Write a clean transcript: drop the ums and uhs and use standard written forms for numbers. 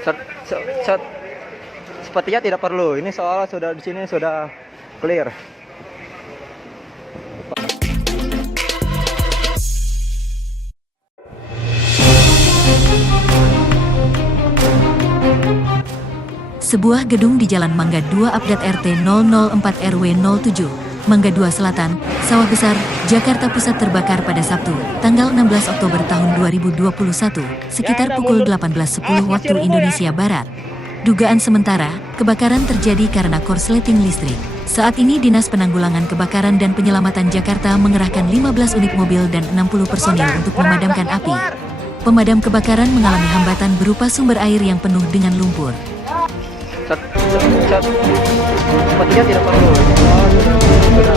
Set, set, set. Sepertinya tidak perlu. Ini soalnya sudah di sini sudah clear. Sebuah gedung di Jalan Mangga 2 Abdat RT 004 RW 07, Mangga 2 Selatan, Sawah Besar, Jakarta Pusat terbakar pada Sabtu, tanggal 16 Oktober tahun 2021, sekitar pukul 18.10 waktu Indonesia Barat. Dugaan sementara, kebakaran terjadi karena korsleting listrik. Saat ini Dinas Penanggulangan Kebakaran dan Penyelamatan Jakarta mengerahkan 15 unit mobil dan 60 personil untuk memadamkan api. Pemadam kebakaran mengalami hambatan berupa sumber air yang penuh dengan lumpur. Sepertinya tidak perlu. Sudah